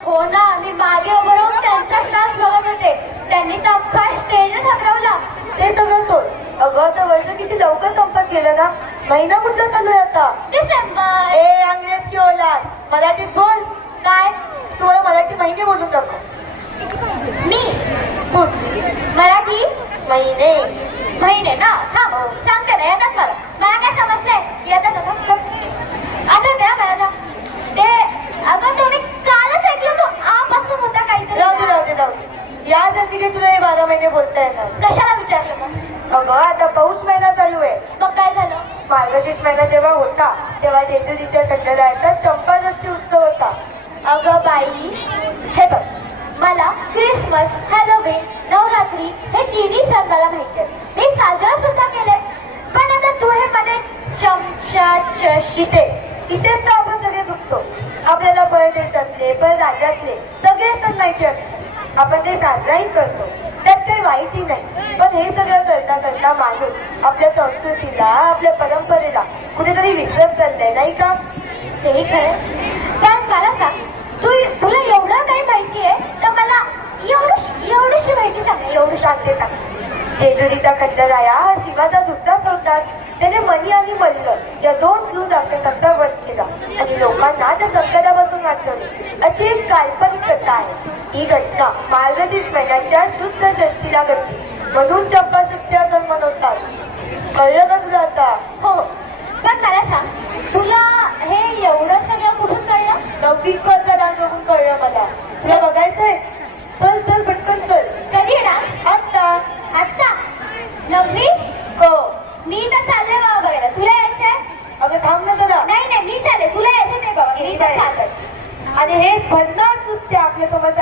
हो ना, मी मागे उभं राहून त्यांचा क्लास बघत होते. त्यांनी तर अख्खा स्टेजच हलवला. ते सगळं सोड. अगं आता वर्ष किती लवकर संपत गेलं ना. महिना कुठला चालू आहे आता? डिसेंबर. ए अंग्रेज की औलाद, मराठीत बोल. काय? तुम्हाला मराठी महिने बोलून दाखव. मी बोल. मराठी महिने. महिने ना. थांब सांगते ना, येतात मला. मला काय समजलंय? येतात ना. आठवते ना मला ना. ते अगं तुम्ही कालच ऐकलं तो आपासून होता काहीतरी. राहू दे राहू दे राहू दे. या जन्मी तुला हे 12 महिने बोलता येणार. कशाला विचारलं मग? अगं आता पाऊस महिना चालू आहे. मग काय झालं? मार्गशीर्ष महिना जेव्हा होता तेव्हा जेजुरीच्या खंडरायाचा चंपाषष्ठी उत्सव होता. अगं बाई, हे बघ, मला क्रिसमस, हॅलोवीन, नवरात्री हे तिन्ही सण मला माहिती आहेत. मी साजरा सुद्धा केले. पण आता तू हे मध्ये चमचा इथे इथेच तर आपण सगळे चुकतो. आपल्याला परदेशातले परराज्यातले सगळे सण माहिती असतात. आपण ते साजराही करतो, त्यात काही वाईटही नाही. पण हे सगळं करता करता माणूस आपल्या संस्कृतीला, आपल्या परंपरेला कुठेतरी विसरत चाललंय, नाही का? तेही खरं. पण मला सांग, तुला एवढं काही माहिती आहे तर मला एवढीशी माहिती सांग. एवढं शांती सांग. जेजुरीचा खंडराया हा शिवाचा दुसरा अवतार. त्याने मनी आणि मल्ल या 2 क्रूर राक्षसांचा वध केला आणि लोकांना त्या संकटापासून वाचवले अशी एक काल्पनिक कथा आहे. ही घटना मार्गशीर्ष महिन्याच्या शुद्ध षष्टीला घडली, म्हणून चंपाषष्ठीचा सण मनवतात. कळलं का तुला आता? हो, पण मला सांग, तुला हे एवढं सगळं कुठून कळलं? 9वी चा डान्स बघून कळलं मला. तुला बघायचंय? चल चल पटकन चल. कधी डान्स? आता. आता 9वी? हो. मी तर चालले बाबा बघायला. तुला यायचंय? अगं थांब ना जरा. नाही नाही, मी चालले. तुला यायचं नाही बाबा, मी तर चालले. आणि हेच भन्नाट नृत्य आपल्यासोबत